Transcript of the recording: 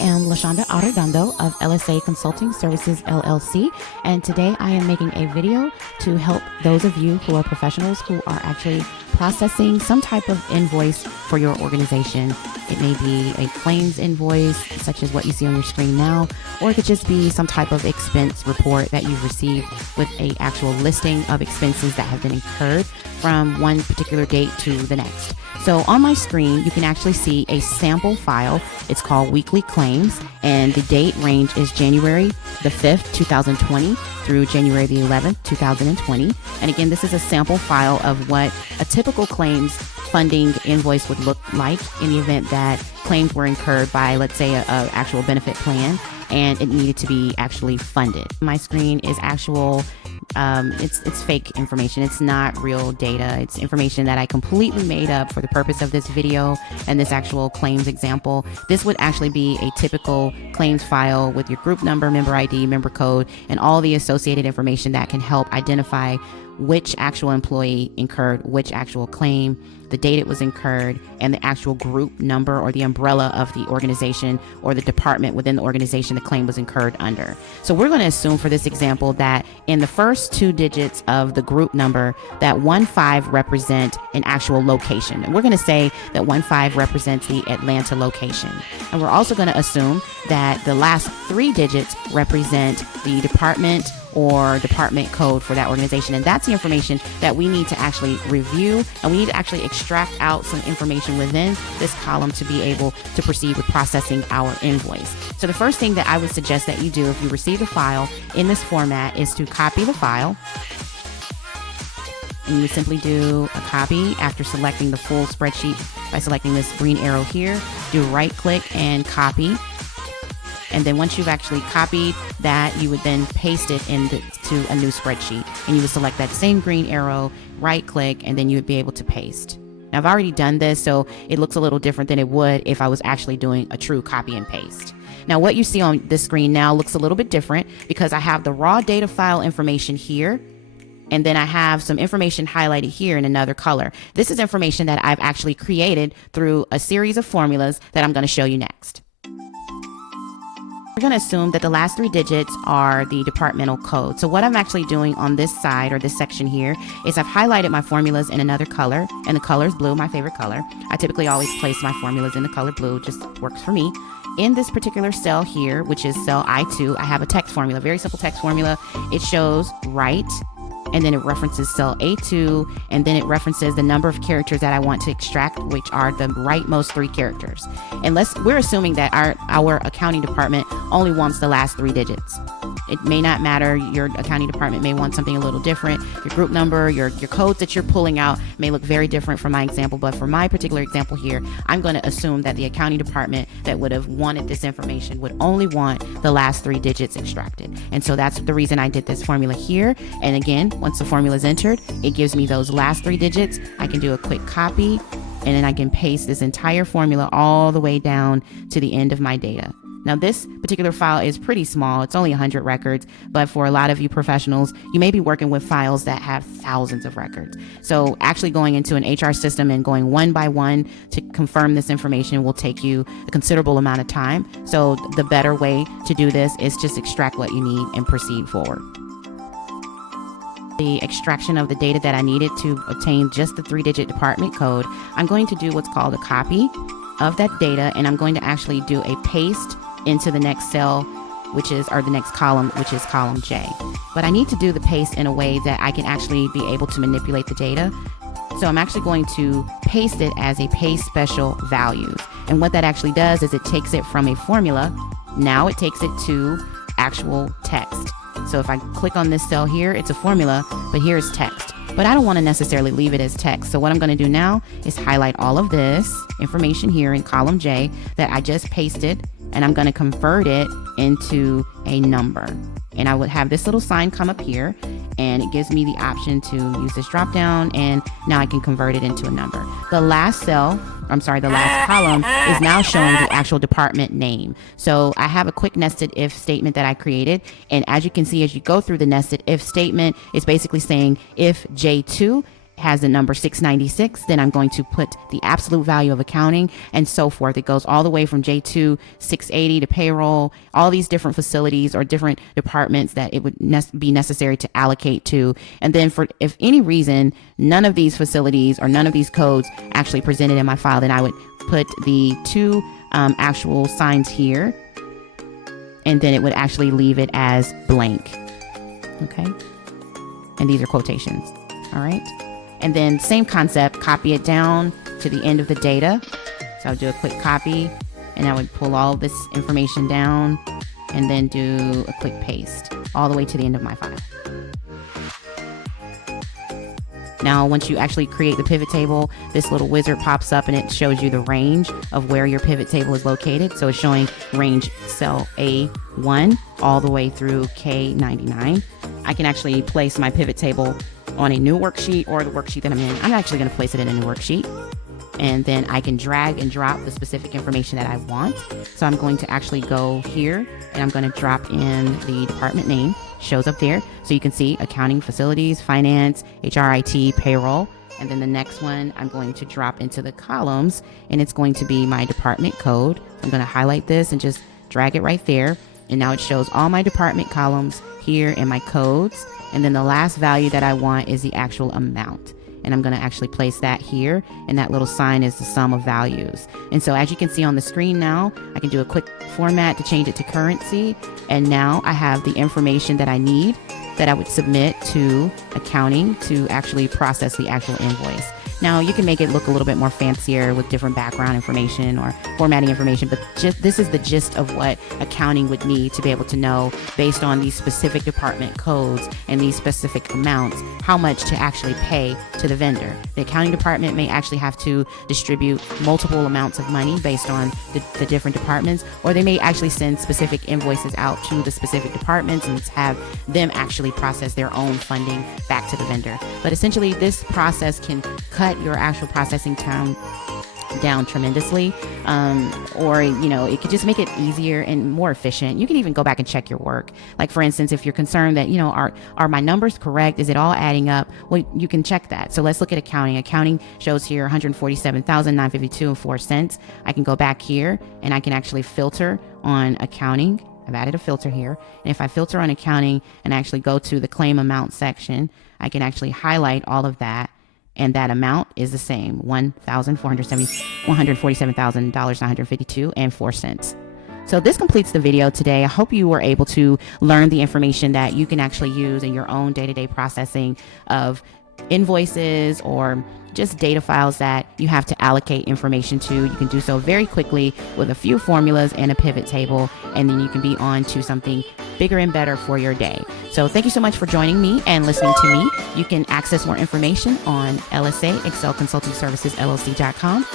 am LaShonda Arredondo of LSA Consulting Services LLC, and today I am making a video to help those of you who are professionals who are actually processing some type of invoice for your organization. It may be a claims invoice, such as what you see on your screen now, or it could just be some type of expense report that you've received with an actual listing of expenses that have been incurred from one particular date to the next. So on my screen, you can actually see a sample file. It's called Weekly Claims, and the date range is January the 5th, 2020 through January the 11th, 2020. And again, this is a sample file of what a typical claims funding invoice would look like in the event that claims were incurred by, let's say, a actual benefit plan, and it needed to be actually funded. My screen is actual, it's fake information. It's not real data. It's information that I completely made up for the purpose of this video and this actual claims example. This would actually be a typical claims file with your group number, member ID, member code, and all the associated information that can help identify which actual employee incurred which actual claim, the date it was incurred, and the actual group number or the umbrella of the organization or the department within the organization the claim was incurred under. So we're going to assume for this example that in the first two digits of the group number, that 15 represent an actual location. And we're going to say that 15 represents the Atlanta location. And we're also going to assume that the last three digits represent the department or department code for that organization. And that's the information that we need to actually review, and we need to actually extract out some information within this column to be able to proceed with processing our invoice. So the first thing that I would suggest that you do if you receive a file in this format is to copy the file. And you would simply do a copy after selecting the full spreadsheet by selecting this green arrow here. Do right click and copy. And then once you've actually copied that, you would then paste it into a new spreadsheet. And you would select that same green arrow, right click, and then you would be able to paste. Now I've already done this, so it looks a little different than it would if I was actually doing a true copy and paste. Now what you see on this screen now looks a little bit different because I have the raw data file information here, and then I have some information highlighted here in another color. This is information that I've actually created through a series of formulas that I'm going to show you next. We're going to assume that the last three digits are the departmental code. So what I'm actually doing on this side or this section here is I've highlighted my formulas in another color, and the color is blue, my favorite color. I typically always place my formulas in the color blue, it just works for me. In this particular cell here, which is cell I2, I have a text formula, very simple text formula. It shows right, and then it references cell A2, and then it references the number of characters that I want to extract, which are the rightmost three characters. Unless we're assuming that our accounting department only wants the last three digits. It may not matter. Your accounting department may want something a little different. Your group number, your codes that you're pulling out may look very different from my example, but for my particular example here, I'm going to assume that the accounting department that would have wanted this information would only want the last three digits extracted. And so that's the reason I did this formula here. And again, once the formula is entered, it gives me those last three digits. I can do a quick copy, and then I can paste this entire formula all the way down to the end of my data. Now this particular file is pretty small. It's only 100 records, but for a lot of you professionals, you may be working with files that have thousands of records. So actually going into an HR system and going one by one to confirm this information will take you a considerable amount of time. So the better way to do this is just extract what you need and proceed forward. The extraction of the data that I needed to obtain just the three-digit department code, I'm going to do what's called a copy of that data, and I'm going to actually do a paste into the next cell, or the next column, which is column J. But I need to do the paste in a way that I can actually be able to manipulate the data. So I'm actually going to paste it as a paste special values. And what that actually does is it takes it from a formula. Now it takes it to actual text. So if I click on this cell here, it's a formula, but here's text. But I don't want to necessarily leave it as text. So what I'm going to do now is highlight all of this information here in column J that I just pasted, and I'm going to convert it into a number. And I would have this little sign come up here, and it gives me the option to use this drop down, and now I can convert it into a number. The last column is now showing the actual department name. So I have a quick nested if statement that I created, and as you can see, as you go through the nested if statement, it's basically saying if J2 has the number 696, then I'm going to put the absolute value of accounting and so forth. It goes all the way from J2 680 to payroll, all these different facilities or different departments that it would be necessary to allocate to. And then for if any reason none of these facilities or none of these codes actually presented in my file, then I would put the two actual signs here, and then it would actually leave it as blank. Okay, and these are quotations. All right. And then same concept, copy it down to the end of the data. So I'll do a quick copy, and I would pull all this information down and then do a quick paste all the way to the end of my file. Now, once you actually create the pivot table, this little wizard pops up and it shows you the range of where your pivot table is located. So it's showing range cell A1 all the way through K99. I can actually place my pivot table on a new worksheet or the worksheet that I'm in. I'm actually going to place it in a new worksheet, and then I can drag and drop the specific information that I want. So I'm going to actually go here and I'm going to drop in the department name. Shows up there. So you can see accounting, facilities, finance, HRIT, payroll. And then the next one, I'm going to drop into the columns, and it's going to be my department code. I'm going to highlight this and just drag it right there. And now it shows all my department columns here and my codes. And then the last value that I want is the actual amount. And I'm going to actually place that here. And that little sign is the sum of values. And so as you can see on the screen now, I can do a quick format to change it to currency. And now I have the information that I need that I would submit to accounting to actually process the actual invoice. Now you can make it look a little bit more fancier with different background information or formatting information, but this is the gist of what accounting would need to be able to know, based on these specific department codes and these specific amounts, how much to actually pay to the vendor. The accounting department may actually have to distribute multiple amounts of money based on the different departments, or they may actually send specific invoices out to the specific departments and have them actually process their own funding back to the vendor. But essentially this process can cut your actual processing time down tremendously, or it could just make it easier and more efficient. You can even go back and check your work. Like for instance, if you're concerned that are my numbers correct, is it all adding up, well, you can check that. So let's look at accounting shows here $147,952.04. I can go back here and I can actually filter on accounting. I've added a filter here, and if I filter on accounting and actually go to the claim amount section, I can actually highlight all of that. And that amount is the same, $147,952.04. So this completes the video today. I hope you were able to learn the information that you can actually use in your own day-to-day processing of invoices or just data files that you have to allocate information to. You can do so very quickly with a few formulas and a pivot table, and then you can be on to something bigger and better for your day. So thank you so much for joining me and listening to me. You can access more information on LSA, Excel Consulting Services, LLC.com.